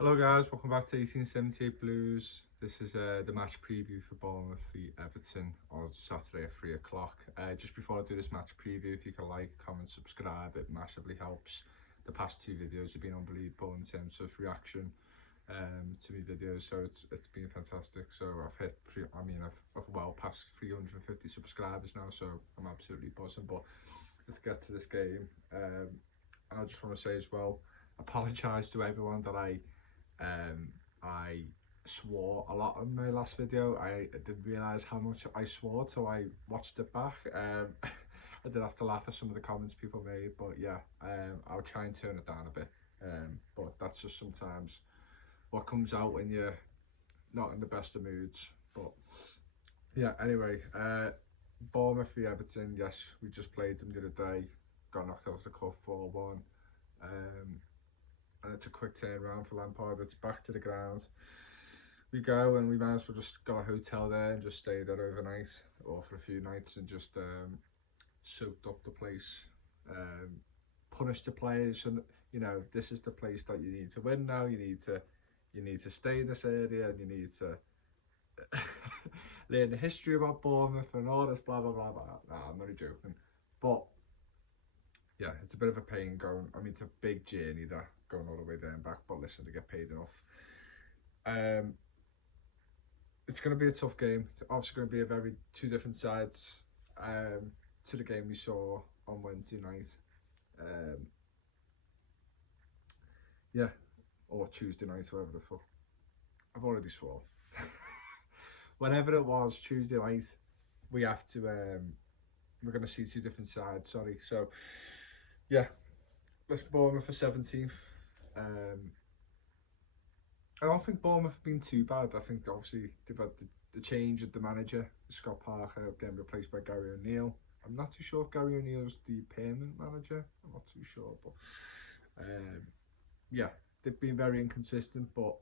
Hello guys, welcome back to 1878 Blues. This is the match preview for Bournemouth v Everton on Saturday at 3 o'clock. Just before I do this match preview, if you can like, comment, subscribe, it massively helps. The past two videos have been unbelievable in terms of reaction to my videos, so it's been fantastic. So I've well past 350 subscribers now, so I'm absolutely buzzing. But let's get to this game. And I just want to say as well, apologise to everyone that I swore a lot in my last video. I didn't realise how much I swore till I watched it back. I did have to laugh at some of the comments people made, but yeah, I'll try and turn it down a bit. But that's just sometimes what comes out when you're not in the best of moods. But yeah, anyway, Bournemouth v Everton, yes, we just played them the other day, got knocked out of the cup 4-1. And it's a quick turnaround for Lampard. It's back to the ground. We go, and we might as well just got a hotel there and just stay there overnight or for a few nights and just soaked up the place, punished the players, and this is the place that you need to win now. You need to stay in this area, and you need to learn the history about Bournemouth and all this blah blah blah blah. Nah, I'm only joking, but yeah, it's a bit of a pain going. I mean, it's a big journey there, going all the way there and back, but listen, to get paid enough. It's going to be a tough game. It's obviously going to be a very two different sides to the game we saw on Wednesday night. Yeah, or Tuesday night, whatever the fuck. I've already swore. Whenever it was, Tuesday night, we have to. We're going to see two different sides. Sorry, so. Yeah, let's Bournemouth for 17th. I don't think Bournemouth have been too bad. I think obviously they've had the change of the manager, Scott Parker, getting replaced by Gary O'Neill. I'm not too sure if Gary O'Neill's the permanent manager. I'm not too sure, but yeah, they've been very inconsistent, but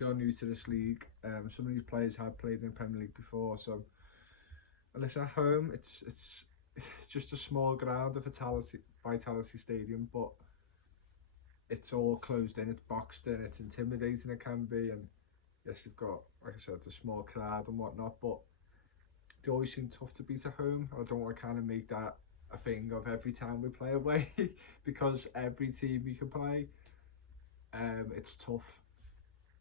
they're new to this league. Some of these players have played in the Premier League before, so unless at home, it's just a small ground, of Vitality Stadium, but it's all closed in, it's boxed in, it's intimidating, it can be, and yes, you've got, like I said, it's a small crowd and whatnot, but they always seem tough to beat at home. I don't want to kind of make that a thing of every time we play away, because every team we can play, it's tough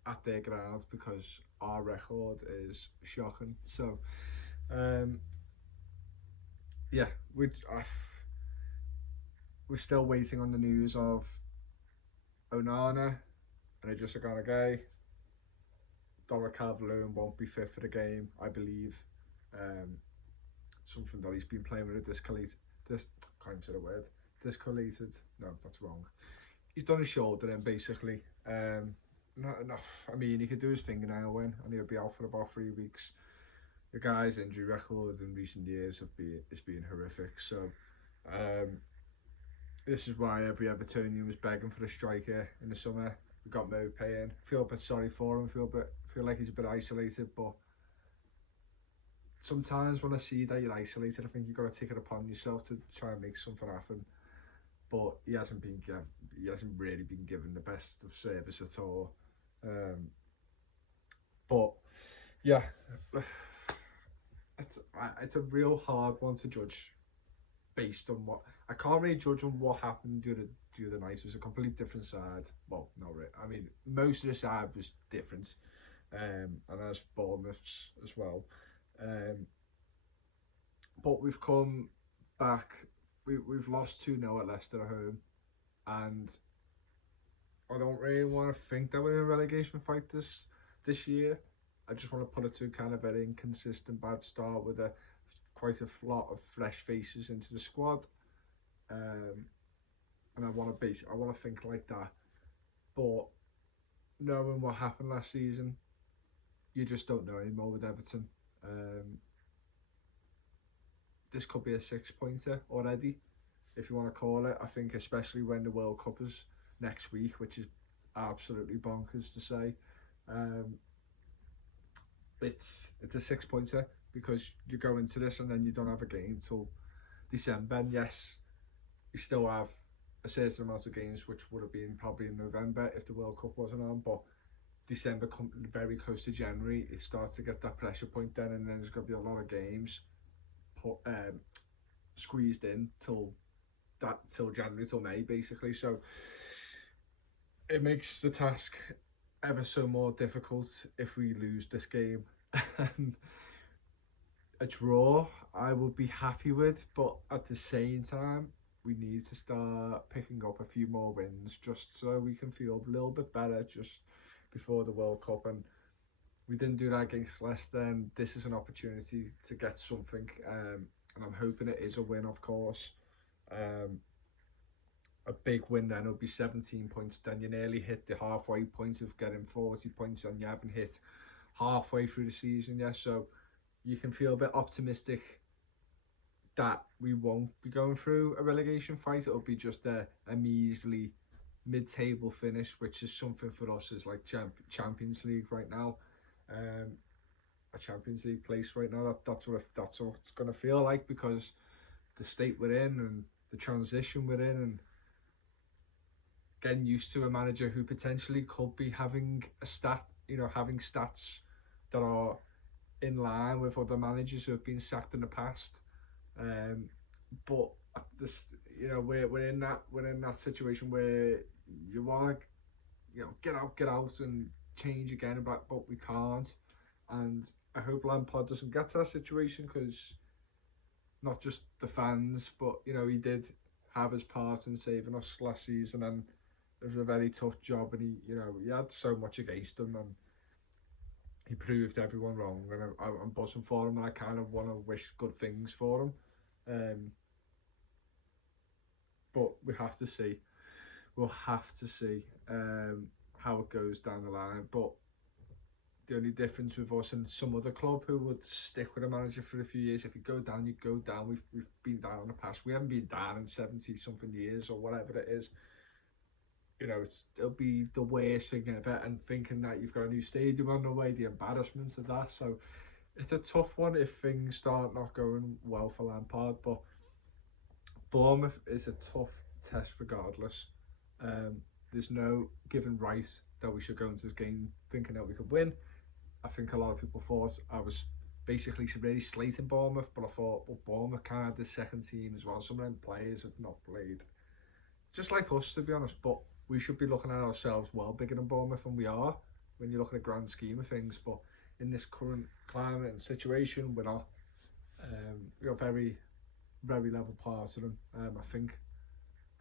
at their ground because our record is shocking. So yeah, we're still waiting on the news of Onana and Idrissa Gana. Dora Calvert-Lewin won't be fit for the game, I believe. Something that he's been playing with a discolorated. No, that's wrong. He's done his shoulder in basically. Not enough. I mean, he could do his fingernail in, and he'll be out for about 3 weeks. The guy's injury record in recent years has been horrific. So this is why every Evertonian was begging for a striker in the summer. We got Mopé in. Feel a bit sorry for him. Feel like he's a bit isolated. But sometimes when I see that you're isolated, I think you've got to take it upon yourself to try and make something happen. But he hasn't really been given the best of service at all. But yeah. It's a real hard one to judge based on what I can't really judge on what happened the other night. It was a completely different side. Well, not really. I mean, most of the side was different, and as Bournemouth's as well. But we've come back. We've lost 2-0 at Leicester at home, and I don't really want to think that we're in a relegation fight this year. I just want to put it to kind of an inconsistent bad start with quite a lot of fresh faces into the squad, and I want to think like that. But knowing what happened last season, you just don't know anymore with Everton. This could be a 6-pointer already, if you want to call it. I think especially when the World Cup is next week, which is absolutely bonkers to say. It's a 6-pointer because you go into this and then you don't have a game till December. And yes, you still have a certain amount of games, which would have been probably in November if the World Cup wasn't on. But December, very close to January, it starts to get that pressure point then, and then there's going to be a lot of games squeezed in till January, till May, basically. So it makes the task ever so more difficult if we lose this game. A draw I would be happy with, but at the same time we need to start picking up a few more wins just so we can feel a little bit better just before the World Cup. And we didn't do that against Leicester, and this is an opportunity to get something, and I'm hoping it is a win, of course. A big win then will be 17 points, then you nearly hit the halfway point of getting 40 points, and you haven't hit halfway through the season yet, so you can feel a bit optimistic that we won't be going through a relegation fight. It'll be just a measly mid-table finish, which is something for us as like Champions League right now, a Champions League place right now. That's what it's going to feel like, because the state we're in and the transition we're in, and getting used to a manager who potentially could be having having stats that are in line with other managers who have been sacked in the past. But this, we're in that situation where you want to, get out and change again, but we can't. And I hope Lampard doesn't get to that situation, because not just the fans, but he did have his part in saving us last season, and it was a very tough job, and he had so much against him, and he proved everyone wrong, and I'm buzzing for him, and I kind of want to wish good things for him. But we'll have to see how it goes down the line. But the only difference with us and some other club who would stick with a manager for a few years, if you go down, you go down. We've been down in the past. We haven't been down in 70 something years or whatever it is. It'll be the worst thing ever, and thinking that you've got a new stadium on the way, the embarrassment of that. So it's a tough one if things start not going well for Lampard. But Bournemouth is a tough test regardless. There's no given right that we should go into this game thinking that we could win. I think a lot of people thought I was basically really slating Bournemouth, but I thought, well, Bournemouth kind of the second team as well. Some of them players have not played just like us, to be honest, but we should be looking at ourselves well bigger than Bournemouth, and we are when you look at the grand scheme of things. But in this current climate and situation, we're not. We're very, very level parts of them. I think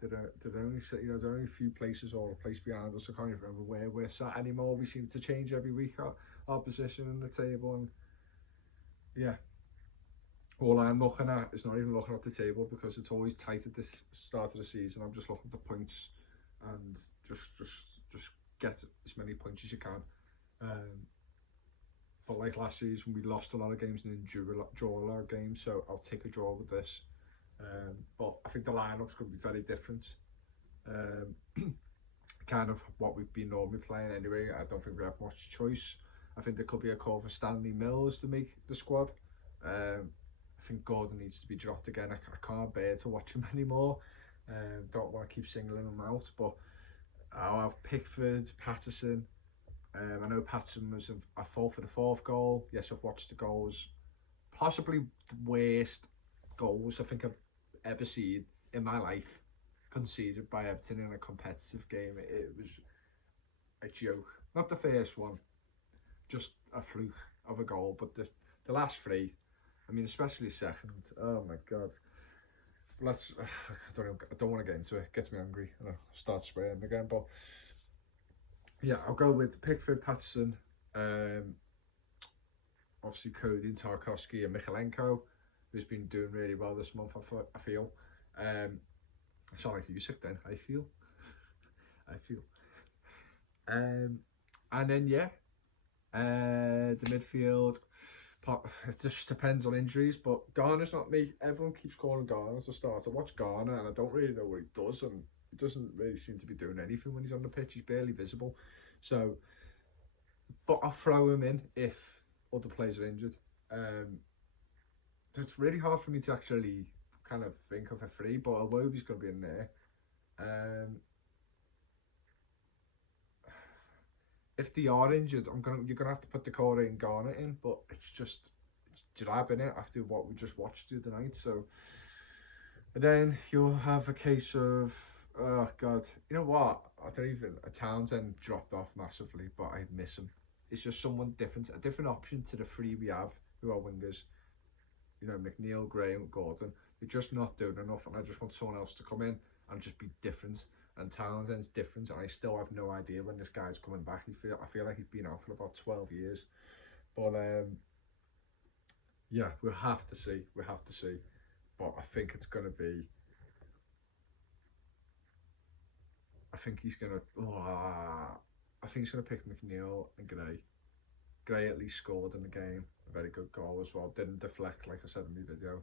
they're only a few places or a place behind us. I can't even remember where we're sat anymore. We seem to change every week our position in the table, and yeah. All I'm looking at is not even looking at the table, because it's always tight at this start of the season. I'm just looking at the points and just get as many points as you can. But like last season, we lost a lot of games and then draw a lot of games, so I'll take a draw with this. But I think the lineup's going to be very different. Kind of what we've been normally playing anyway. I don't think we have much choice. I think there could be a call for Stanley Mills to make the squad. I think Gordon needs to be dropped again. I can't bear to watch him anymore. Don't want to keep singling him out, but I'll have Pickford, Patterson. I know Patterson was a fault for the fourth goal. Yes, I've watched the goals. Possibly the worst goals I think I've ever seen in my life conceded by Everton in a competitive game. It was a joke. Not the first one, just a fluke of a goal, but the last three, I mean, especially second. Oh my god! I don't want to get into it. It gets me angry, and I'll start swearing again. But yeah, I'll go with Pickford, Patterson, obviously Cody and Tarkowski and Michalenko, who's been doing really well this month. I feel. I sound like Usyk then. I feel. And then the midfield. It just depends on injuries, but Garner's not me. Everyone keeps calling Garner as a starter. I watch Garner and I don't really know what he does, and he doesn't really seem to be doing anything when he's on the pitch. He's barely visible. So, but I'll throw him in if other players are injured. It's really hard for me to actually kind of think of a three, but Iwobi's going to be in there. Um, if they are injured, you're gonna have to put Decore and Garnet in, but it's just drab in it after what we just watched the other night. So and then you'll have a case of, oh god, you know what? I don't even, a Townsend dropped off massively, but I miss him. It's just someone different, a different option to the three we have who are wingers. You know, McNeil, Graham, Gordon. They're just not doing enough, and I just want someone else to come in and just be different. And Townsend's different, and I still have no idea when this guy's coming back. I feel like he's been out for about 12 years. But yeah, we'll have to see. We'll have to see. But I think it's going to be. I think he's going to. Oh, I think he's going to pick McNeil and Gray. Gray at least scored in the game. A very good goal as well. Didn't deflect, like I said in my video.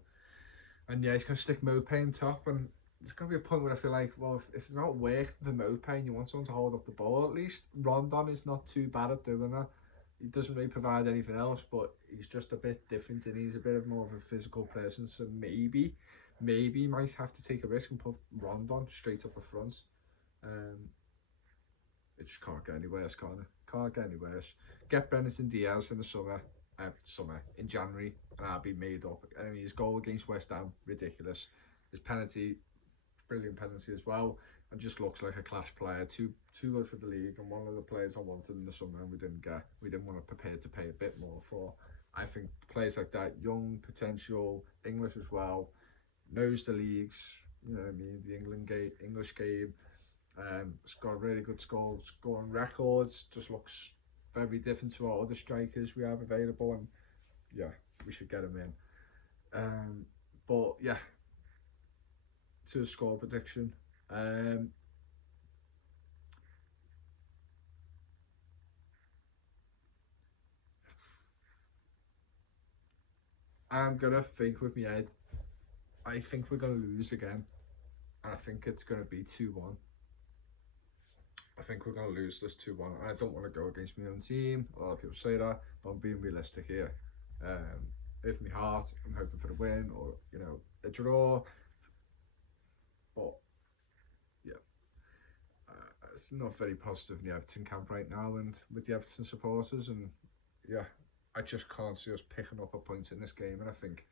And yeah, he's going to stick Mopay in top. And there's going to be a point where I feel like, well, if it's not working for Mopay and you want someone to hold up the ball at least, Rondon is not too bad at doing that. He doesn't really provide anything else, but he's just a bit different and he's a bit more of a physical presence. So maybe he might have to take a risk and put Rondon straight up the front. It just can't get any worse, can it? Can't get any worse. Get Brendan Diaz in the in January, and I'll be made up. I mean, his goal against West Ham, ridiculous. His penalty, brilliant penalty as well, and just looks like a class player. Too good for the league, and one of the players I wanted in the summer and we didn't get. We didn't want to prepare to pay a bit more for. I think players like that, young, potential, English as well, knows the leagues, you know what I mean, the English game. It's got a really good scoring records, just looks very different to our other strikers we have available, and yeah, we should get him in. But yeah, to a score prediction. I'm gonna think with my head. I think we're gonna lose again. I think it's gonna be 2-1. I think we're going to lose this 2-1. I don't want to go against my own team. A lot of people say that, but I'm being realistic here. If my heart, I'm hoping for a win or, you know, a draw. But, yeah, it's not very positive in the Everton camp right now and with the Everton supporters. And, yeah, I just can't see us picking up a point in this game. And I think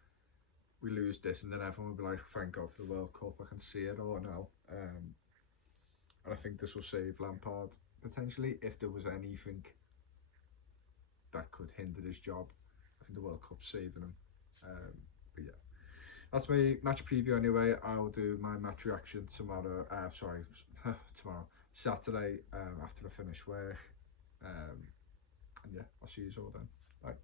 we lose this and then everyone will be like, thank God for the World Cup. I can see it all now. And I think this will save Lampard, potentially, if there was anything that could hinder his job. I think the World Cup's saving him. But yeah, that's my match preview anyway. I'll do my match reaction tomorrow, tomorrow, Saturday, after I finish work. And yeah, I'll see you all then. Bye.